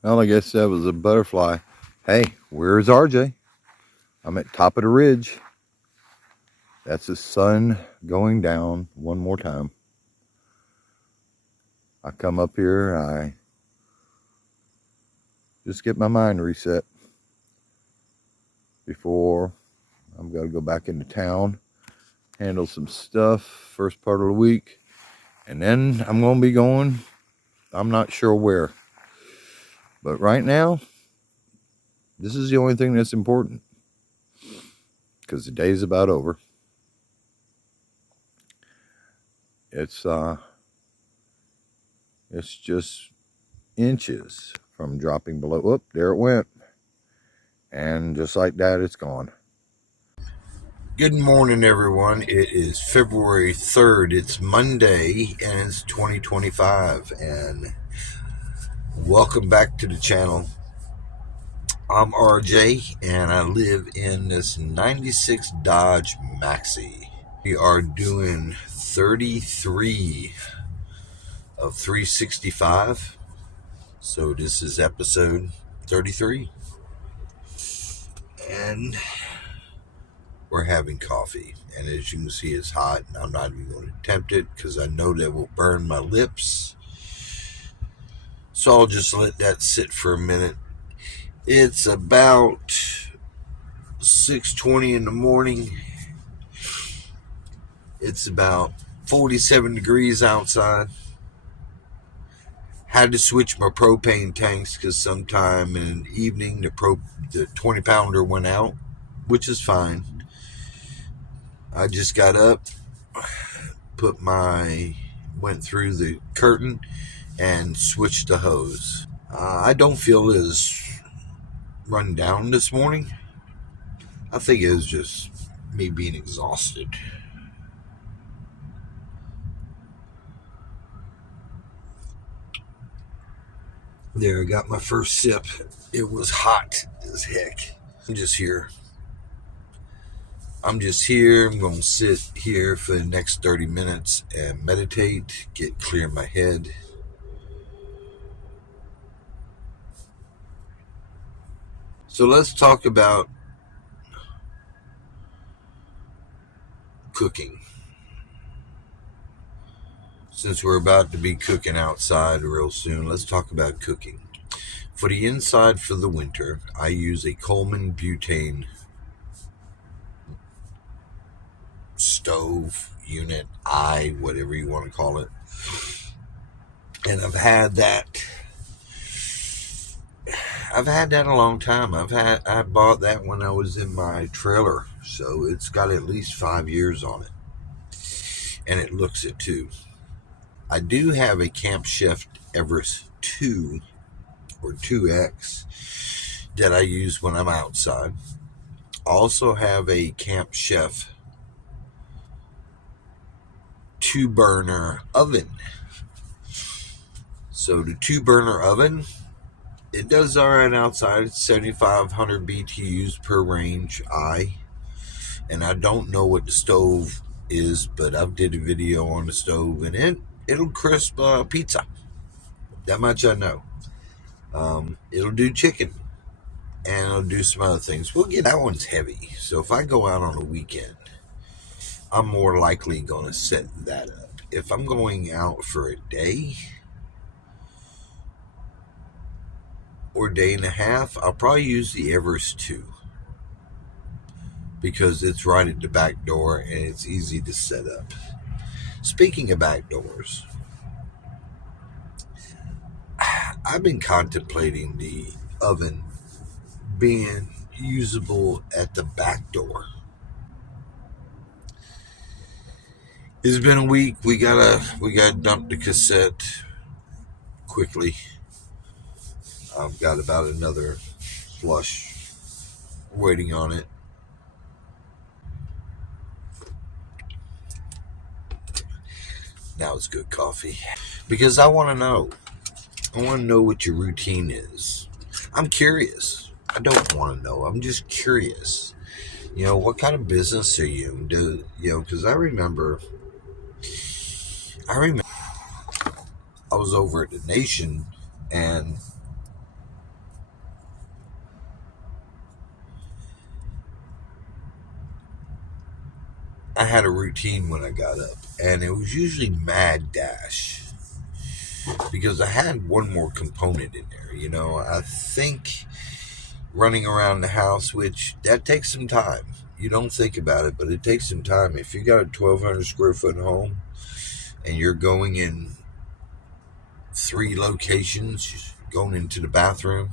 Well, I guess that was a butterfly. Hey, where's RJ? I'm at top of the ridge. That's the sun going down one more time. I come up here, I just get my mind reset before I'm going to go back into town, handle some stuff first part of the week, and then I'm going to be going, I'm not sure where. But right now, this is the only thing that's important because the day's about over. It's just inches from dropping below. Whoop, there it went. And just like that, it's gone. Good morning, everyone. It is February 3rd. It's Monday, and it's 2025. And welcome back to the channel. I'm RJ, and I live in this 96 Dodge Maxi. We are doing 33 of 365. So this is episode 33. And we're having coffee. And as you can see, it's hot. And I'm not even going to attempt it because I know that will burn my lips. So I'll just let that sit for a minute. It's about 6:20 in the morning. It's about 47 degrees outside. Had to switch my propane tanks because sometime in the evening the 20-pounder went out, which is fine. I just got up, went through the curtain and switched the hose. I don't feel as run down this morning. I think it was just me being exhausted. There, I got my first sip. It was hot as heck. I'm just here. I'm going to sit here for the next 30 minutes and meditate, get clear in my head. So let's talk about cooking. Since we're about to be cooking outside real soon, let's talk about cooking. For the inside for the winter, I use a Coleman butane stove, unit, whatever you want to call it. And I've had that a long time. I bought that when I was in my trailer, so it's got at least 5 years on it. And it looks it too. I do have a Camp Chef Everest 2 or 2X that I use when I'm outside. I also have a Camp Chef 2-burner oven. So the 2-burner oven, it does all right outside. It's 7,500 BTUs per range. And I don't know what the stove is, but I've did a video on the stove, and it'll crisp pizza. That much I know. It'll do chicken, and it'll do some other things. That one's heavy, so if I go out on a weekend, I'm more likely going to set that up. If I'm going out for a day or day and a half, I'll probably use the Everest 2 because it's right at the back door and it's easy to set up. Speaking of back doors, I've been contemplating the oven being usable at the back door. It's been a week. We gotta dump the cassette quickly. I've got about another flush waiting on it. Now it's good coffee. Because I want to know. I want to know what your routine is. I'm curious. I don't want to know. I'm just curious. What kind of business are you? Because I remember I was over at the Nation, and I had a routine when I got up, and it was usually mad dash because I had one more component in there. I think running around the house, which that takes some time. You don't think about it, but it takes some time. If you got a 1,200 square foot home and you're going in 3 locations, going into the bathroom,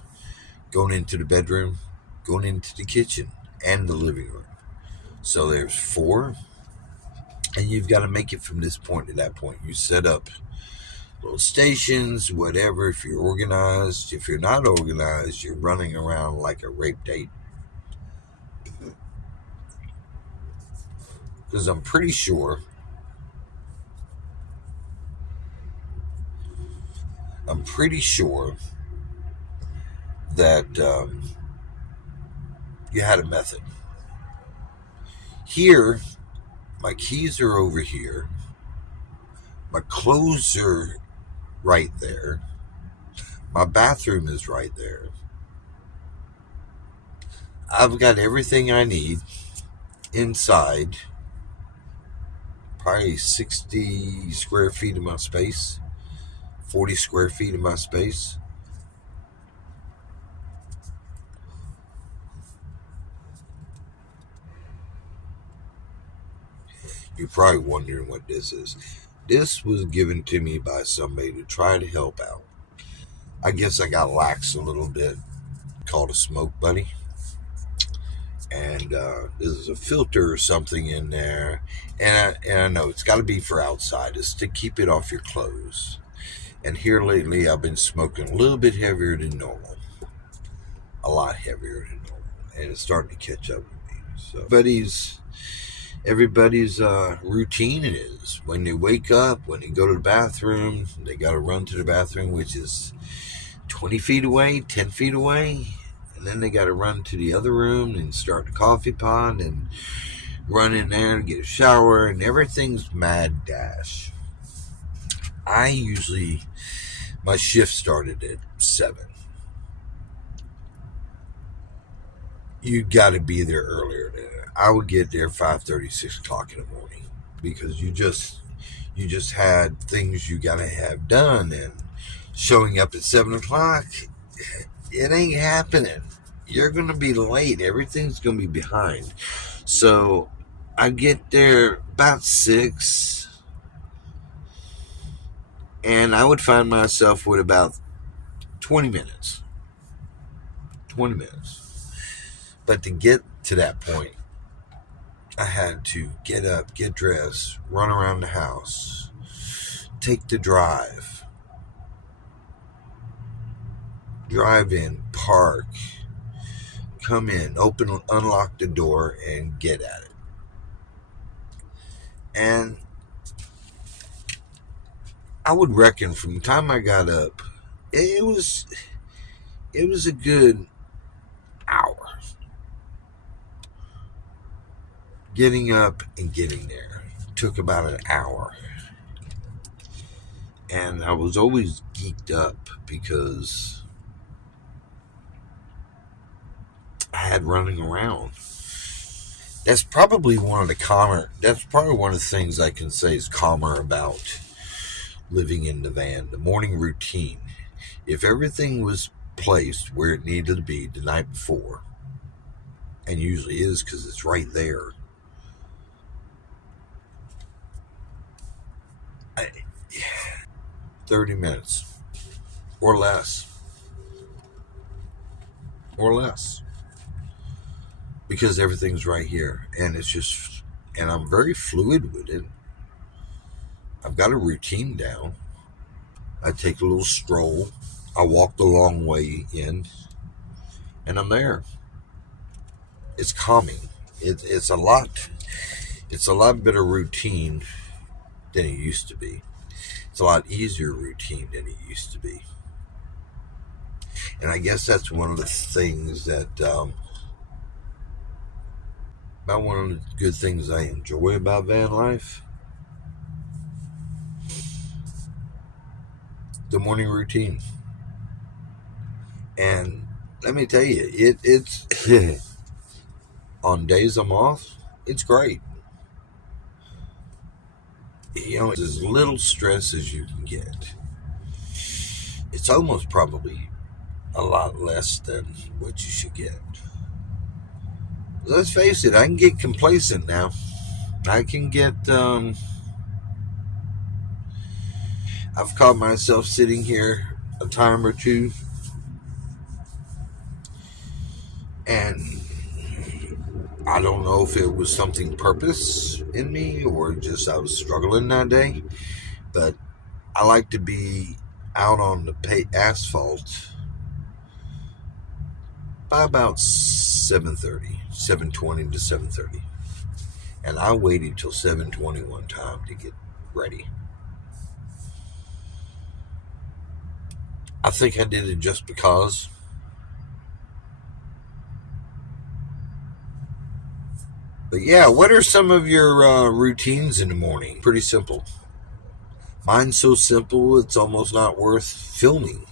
going into the bedroom, going into the kitchen, and the living room. So there's 4, and you've got to make it from this point to that point. You set up little stations, whatever, if you're organized. If you're not organized, you're running around like a rape date. Because I'm pretty sure that you had a method. Here, my keys are over here. My clothes are right there. My bathroom is right there. I've got everything I need inside probably 60 square feet of my space, 40 square feet of my space. You're probably wondering what this is. This was given to me by somebody to try to help out. I guess I got lax a little bit, called a smoke buddy. And there's a filter or something in there. And I know it's got to be for outside. It's to keep it off your clothes. And here lately, I've been smoking a little bit heavier than normal. A lot heavier than normal. And it's starting to catch up with me. So everybody's routine is when they wake up, when they go to the bathroom, they got to run to the bathroom, which is 20 feet away, 10 feet away. And then they got to run to the other room and start the coffee pot and run in there and get a shower, and everything's mad dash. My shift started at 7. You got to be there earlier than that. I would get there 5:30, 6 o'clock in the morning because you just had things you got to have done, and showing up at 7 o'clock, it ain't happening. You're going to be late. Everything's going to be behind. So I get there about 6, and I would find myself with about 20 minutes. 20 minutes. But to get to that point, I had to get up, get dressed, run around the house, take the drive in, park, come in, unlock the door, and get at it. And I would reckon from the time I got up, it was a good hour. Getting up and getting there took about an hour. And I was always geeked up because I had running around. That's probably one of the things I can say is calmer about living in the van. The morning routine. If everything was placed where it needed to be the night before, and usually is because it's right there, 30 minutes or less, because everything's right here, and and I'm very fluid with it. I've got a routine down. I take a little stroll. I walk the long way in, and I'm there. It's calming. It's a lot better routine than it used to be. It's a lot easier routine than it used to be. And I guess that's one of the things that, about one of the good things I enjoy about van life. The morning routine. And let me tell you, it's on days I'm off, it's great. It's as little stress as you can get. It's almost probably a lot less than what you should get. Let's face it, I can get complacent now. I can get, I've caught myself sitting here a time or two, and I don't know if it was something purpose in me or just I was struggling that day, but I like to be out on the asphalt by about 7:30, 7:20 to 7:30. And I waited till 7:21 time to get ready. I think I did it just because. But yeah, what are some of your routines in the morning? Pretty simple. Mine's so simple, it's almost not worth filming.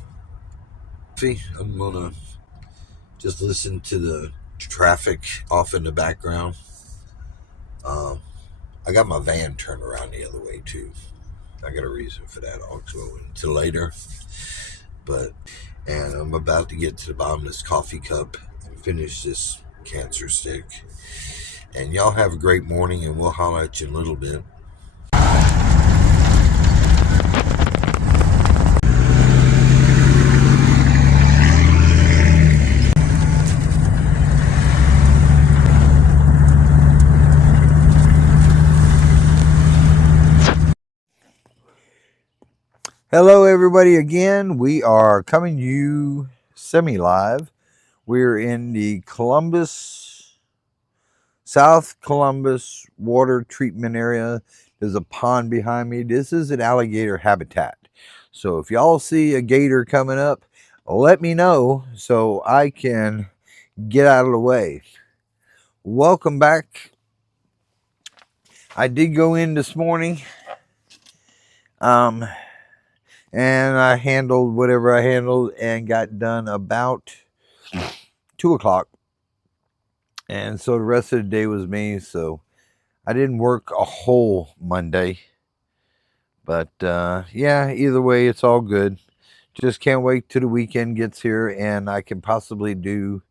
I'm going to just listen to the traffic off in the background. Um, I got my van turned around the other way too. I got a reason for that. I'll go into later. And I'm about to get to the bottom of this coffee cup and finish this cancer stick. And y'all have a great morning, and we'll holler at you in a little bit. Hello, everybody. Again, we are coming to you semi-live. We're in the South Columbus water treatment area. There's a pond behind me. This is an alligator habitat. So if y'all see a gator coming up, let me know so I can get out of the way. Welcome back. I did go in this morning. And I handled whatever I handled and got done about 2 o'clock. And so the rest of the day was me. So I didn't work a whole Monday. But yeah, either way, it's all good. Just can't wait till the weekend gets here and I can possibly do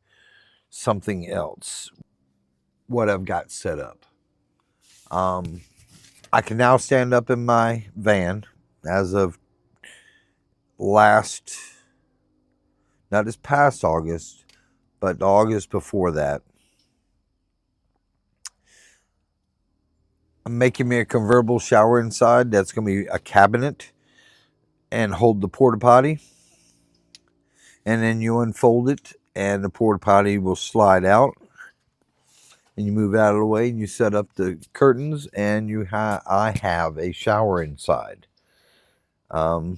something else. What I've got set up. I can now stand up in my van as of not this past August, but the August before that. I'm making me a convertible shower inside. That's going to be a cabinet and hold the porta potty. And then you unfold it and the porta potty will slide out. And you move out of the way and you set up the curtains and I have a shower inside. But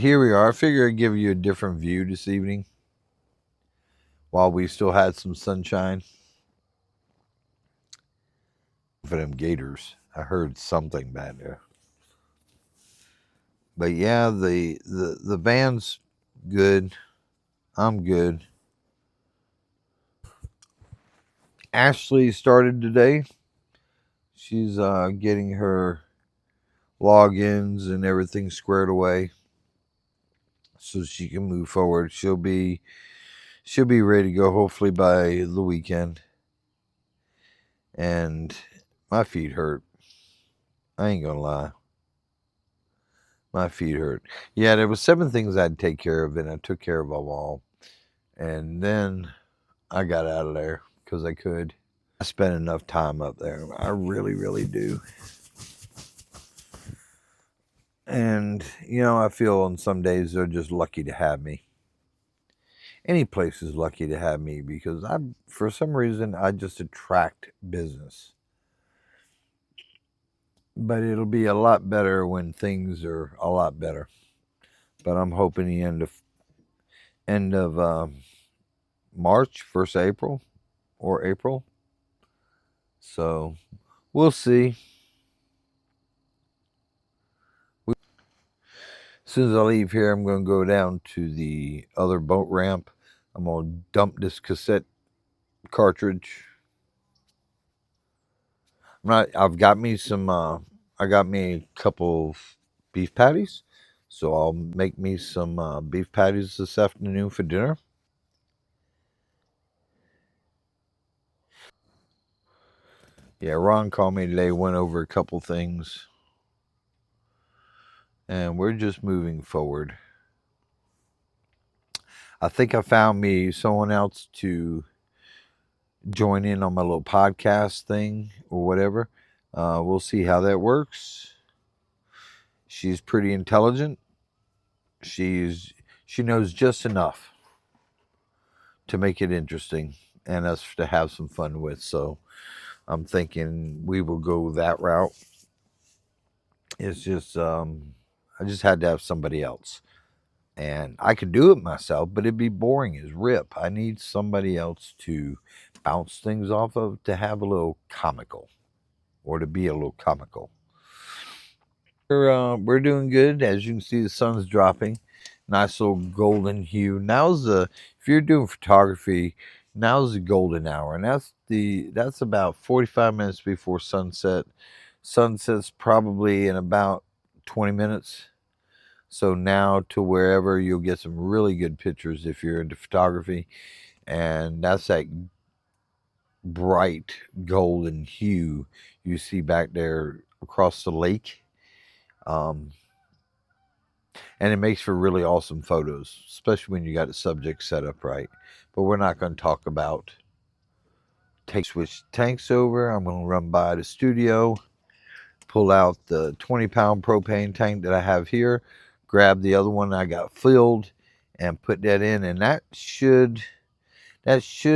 here we are. I figure I'd give you a different view this evening while we still had some sunshine. For them gators, I heard something back there. But yeah, the van's good. I'm good. Ashley started today. She's getting her logins and everything squared away so she can move forward. She'll be ready to go hopefully by the weekend. And my feet hurt. I ain't gonna lie. My feet hurt. Yeah, there was 7 things I'd take care of, and I took care of them all. And then I got out of there because I could. I spend enough time up there. I really, really do. And, I feel on some days they're just lucky to have me. Any place is lucky to have me because for some reason, I just attract business. But it'll be a lot better when things are a lot better. But I'm hoping the end of March, 1st April or April. So we'll see. As soon as I leave here, I'm going to go down to the other boat ramp. I'm going to dump this cassette cartridge I've got me some. I got me a couple of beef patties, so I'll make me some beef patties this afternoon for dinner. Yeah, Ron called me today. Went over a couple things, and we're just moving forward. I think I found me someone else to join in on my little podcast thing or whatever. We'll see how that works. She's pretty intelligent. She knows just enough to make it interesting and us to have some fun with. So I'm thinking we will go that route. It's just I just had to have somebody else. And I could do it myself, but it'd be boring as rip. I need somebody else to bounce things off of, to have a little comical, or to be a little comical. We're doing good. As you can see, the sun's dropping. Nice little golden hue. Now's the if you're doing photography, now's the golden hour, and that's about 45 minutes before sunset. Sunset's probably in about 20 minutes. So now to wherever you'll get some really good pictures if you're into photography, and that's that bright golden hue you see back there across the lake. Um, and it makes for really awesome photos, especially when you got the subject set up right. But we're not going to talk about switch tanks over. I'm going to run by the studio, pull out the 20-pound propane tank that I have here, grab the other one I got filled, and put that in, and that should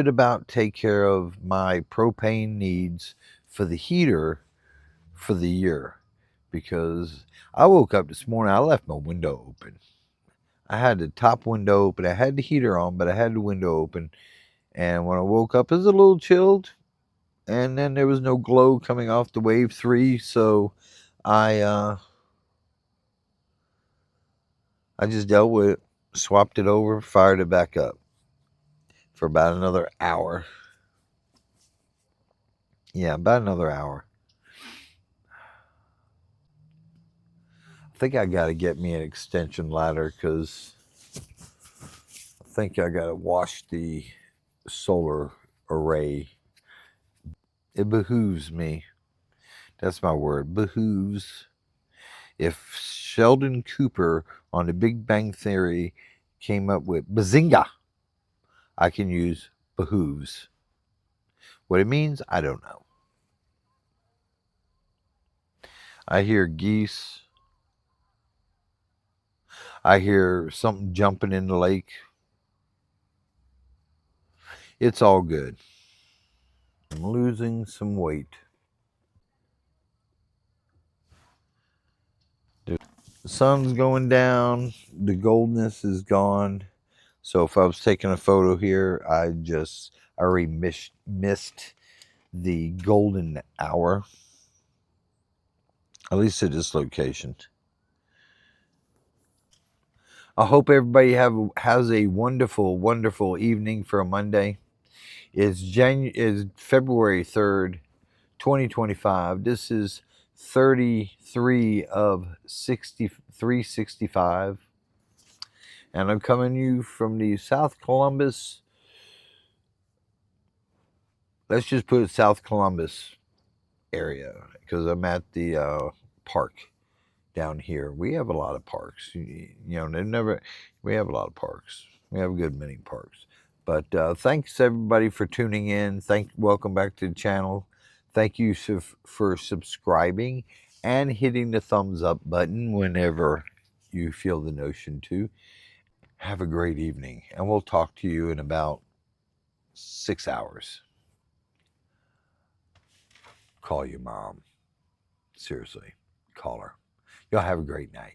about take care of my propane needs for the heater for the year. Because I woke up this morning, I left my window open. I had the top window open. I had the heater on, but I had the window open. And when I woke up, it was a little chilled. And then there was no glow coming off the Wave 3. So I I just dealt with it, swapped it over, fired it back up for about another hour. Yeah, about another hour. I think I got to get me an extension ladder because I think I got to wash the solar array. It behooves me. That's my word. Behooves. If Sheldon Cooper on the Big Bang Theory came up with bazinga, I can use behooves. What it means, I don't know. I hear geese. I hear something jumping in the lake. It's all good. I'm losing some weight. The sun's going down. The goldness is gone. So if I was taking a photo here, I already missed the golden hour. At least at this location. I hope everybody has a wonderful, wonderful evening for a Monday. It's February 3rd, 2025. This is 33 of 365. And I'm coming to you from the South Columbus. Let's just put it South Columbus area because I'm at the park down here. We have a lot of parks. We have a lot of parks. We have a good many parks. But thanks everybody for tuning in. Welcome back to the channel. Thank you for subscribing and hitting the thumbs up button whenever you feel the notion to. Have a great evening, and we'll talk to you in about 6 hours. Call your mom. Seriously, call her. Y'all have a great night.